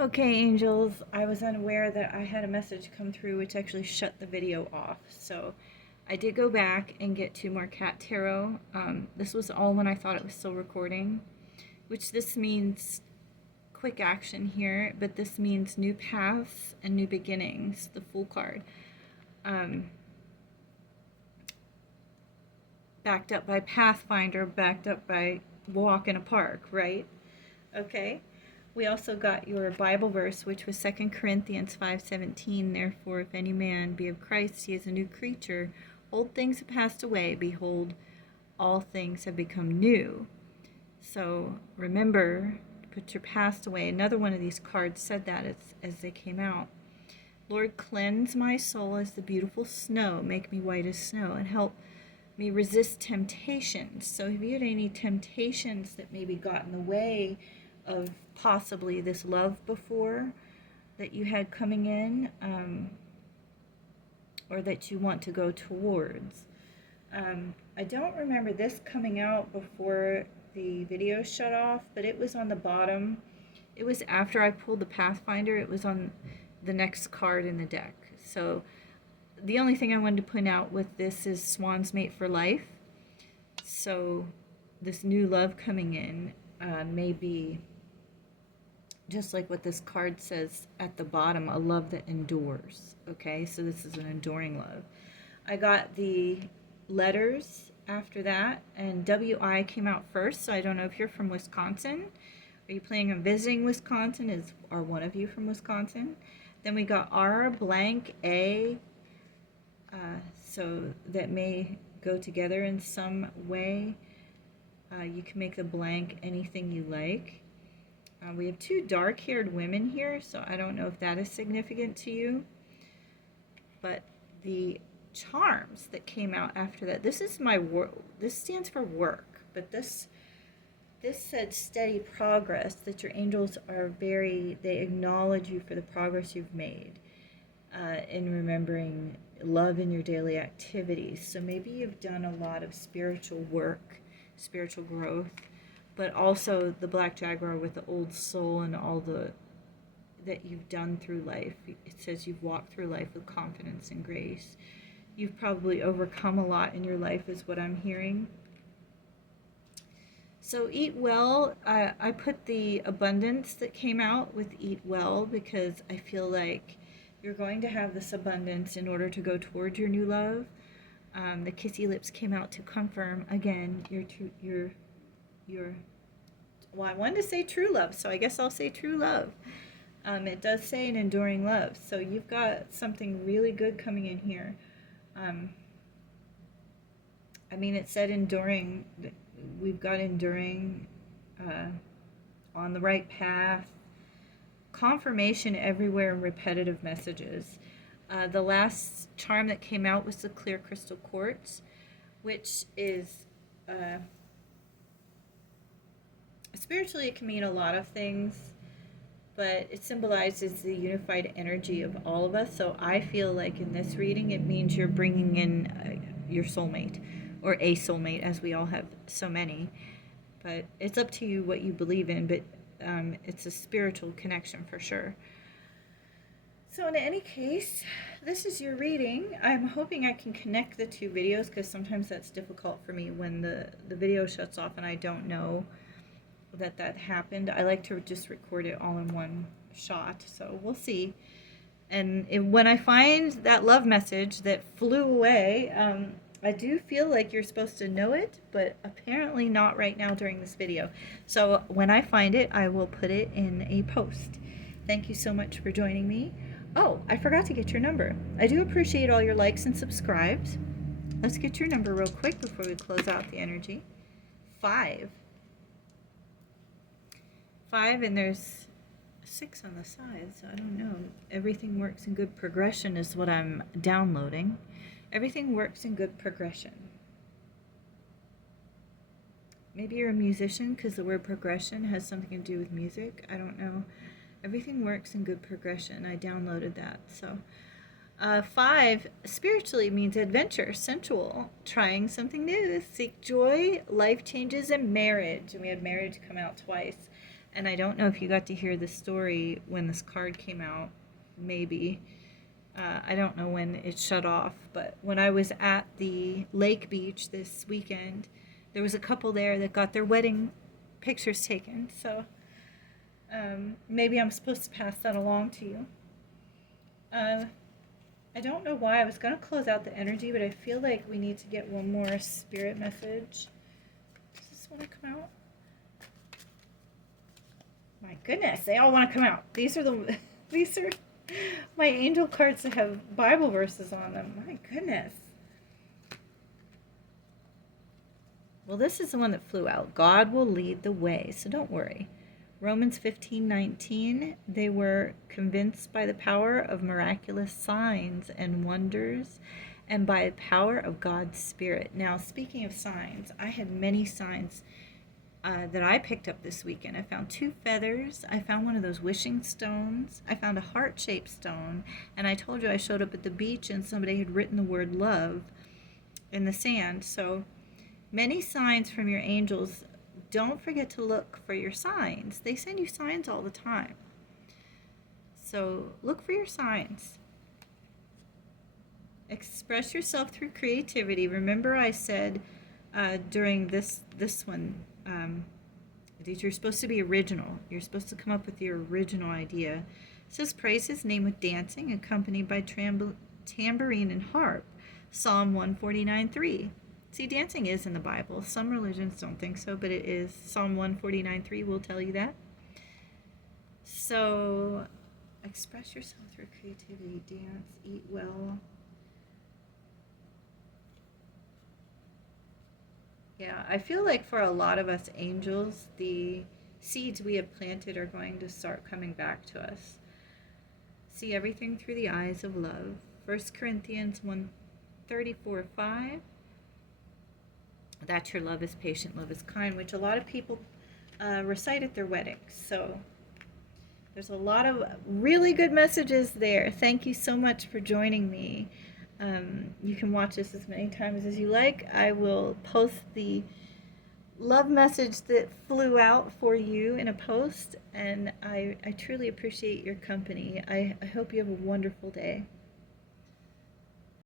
Okay, angels, I was unaware that I had a message come through which actually shut the video off. So I did go back and get two more cat tarot. This was all when I thought it was still recording, which this means quick action here, but this means new paths and new beginnings, the Fool card. Backed up by Pathfinder, backed up by Walk in a Park, right? Okay. We also got your Bible verse, which was 2 Corinthians 5:17. Therefore, if any man be of Christ, he is a new creature. Old things have passed away. Behold, all things have become new. So remember, put your past away. Another one of these cards said that as they came out. Lord, cleanse my soul as the beautiful snow. Make me white as snow and help me resist temptations. So have you had any temptations that maybe got in the way of possibly this love before that you had coming in, or that you want to go towards? I don't remember this coming out before the video shut off, but it was on the bottom. It was after I pulled the Pathfinder. It was on the next card in the deck. So the only thing I wanted to point out with this is Swan's Mate for Life. So this new love coming in may be just like what this card says at the bottom, a love that endures. Okay, so this is an enduring love. I got the letters after that, and WI came out first, so I don't know if you're from Wisconsin. Are you planning on visiting Wisconsin? Are one of you from Wisconsin? Then we got R blank A, so that may go together in some way. You can make the blank anything you like. We have two dark-haired women here, so I don't know if that is significant to you. But the charms that came out after that, this is my work. This stands for work, but this said steady progress, that your angels are they acknowledge you for the progress you've made in remembering love in your daily activities. So maybe you've done a lot of spiritual work, spiritual growth, but also the Black Jaguar with the old soul and all that you've done through life. It says you've walked through life with confidence and grace. You've probably overcome a lot in your life is what I'm hearing. So eat well. I put the abundance that came out with eat well because I feel like you're going to have this abundance in order to go towards your new love. The kissy lips came out to confirm again your well, I wanted to say true love, so I guess I'll say true love. It does say an enduring love, so you've got something really good coming in here. I mean, it said enduring. We've got enduring, on the right path, confirmation everywhere, and repetitive messages. The last charm that came out was the clear crystal quartz, which is spiritually, it can mean a lot of things, but it symbolizes the unified energy of all of us. So I feel like in this reading, it means you're bringing in your soulmate, or a soulmate, as we all have so many. But it's up to you what you believe in, but it's a spiritual connection for sure. So in any case, this is your reading. I'm hoping I can connect the two videos because sometimes that's difficult for me when the video shuts off and I don't know that happened. I like to just record it all in one shot, so we'll see. And when I find that love message that flew away, I do feel like you're supposed to know it, but apparently not right now during this video. So when I find it, I will put it in a post. Thank you so much for joining me. Oh, I forgot to get your number. I do appreciate all your likes and subscribes. Let's get your number real quick before we close out the energy. 5, and there's 6 on the side, so I don't know. Everything works in good progression is what I'm downloading. Everything works in good progression. Maybe you're a musician because the word progression has something to do with music. I don't know. Everything works in good progression. I downloaded that. So 5 spiritually means adventure, sensual, trying something new, seek joy, life changes, and marriage. And we had marriage come out twice. And I don't know if you got to hear the story when this card came out, maybe. I don't know when it shut off, but when I was at the lake beach this weekend, there was a couple there that got their wedding pictures taken. So maybe I'm supposed to pass that along to you. Uh, I don't know why I was going to close out the energy, but I feel like we need to get one more spirit message. Does this want to come out? My goodness, they all want to come out. These are my angel cards that have Bible verses on them. My goodness. Well, this is the one that flew out. God will lead the way, so don't worry. Romans 15:19, they were convinced by the power of miraculous signs and wonders and by the power of God's Spirit. Now, speaking of signs, I had many signs that I picked up this weekend. I found 2 feathers. I found one of those wishing stones. I found a heart-shaped stone. And I told you I showed up at the beach and somebody had written the word love in the sand. So many signs from your angels. Don't forget to look for your signs. They send you signs all the time. So look for your signs. Express yourself through creativity. Remember I said during this one, that you're supposed to be original. You're supposed to come up with your original idea. It says praise his name with dancing accompanied by tambourine and harp. Psalm 149:3. See, dancing is in the Bible. Some religions don't think so, but it is. Psalm 149:3 will tell you that. So, express yourself through creativity, dance, eat well. Yeah, I feel like for a lot of us angels, the seeds we have planted are going to start coming back to us. See everything through the eyes of love. 1 Corinthians 1:34-5. That your love is patient, love is kind, which a lot of people recite at their weddings. So there's a lot of really good messages there. Thank you so much for joining me. You can watch this as many times as you like. I will post the love message that flew out for you in a post, and I truly appreciate your company. I hope you have a wonderful day.